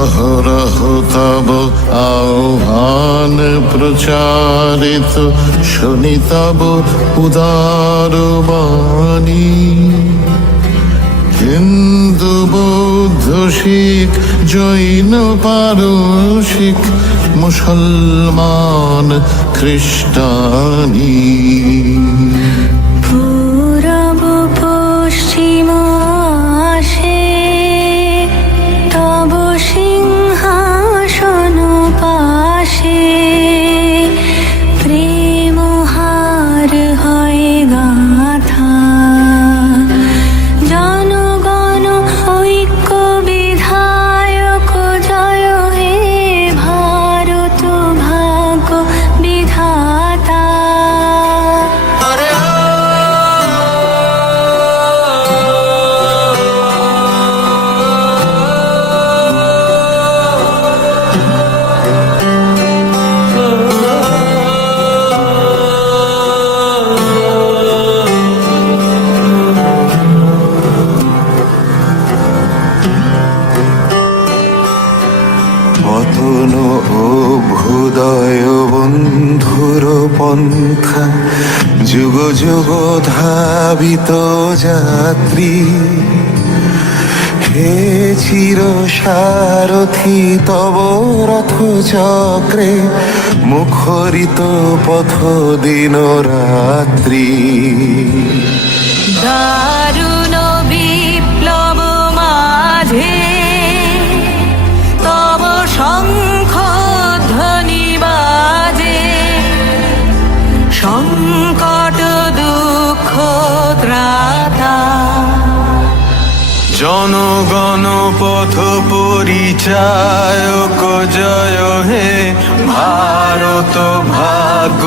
অহরহ তব আহ্বান প্রচারিত, শুনি তব উদার বাণী। হিন্দু বৌদ্ধ শিখ জৈন পারসিক, মুসলমান খ্রিস্টানি। পূরব পশ্চিম আসে তব সিংহাসন পাশে, প্রেম হার হয় গাথা। জনগণ ঐক্য বিধায়ক জয় হে ভারত ভাগ্য বিধাতা। পতন অভ্যুদয় বন্ধুর পন্থা, যুগ যুগ ধাবিত যাত্রী। হে চির সারথি তব রথ চক্রে, মুখরিত পথ দিন রাত্রি। দারুণ বিপ্লব মাঝে তব শঙ্খ ধ্বনি বাজে, সংকট দুঃখ ত্রাতা। জনগণ পথ পরিচায়ক জয় হে ভারত ভাগ্য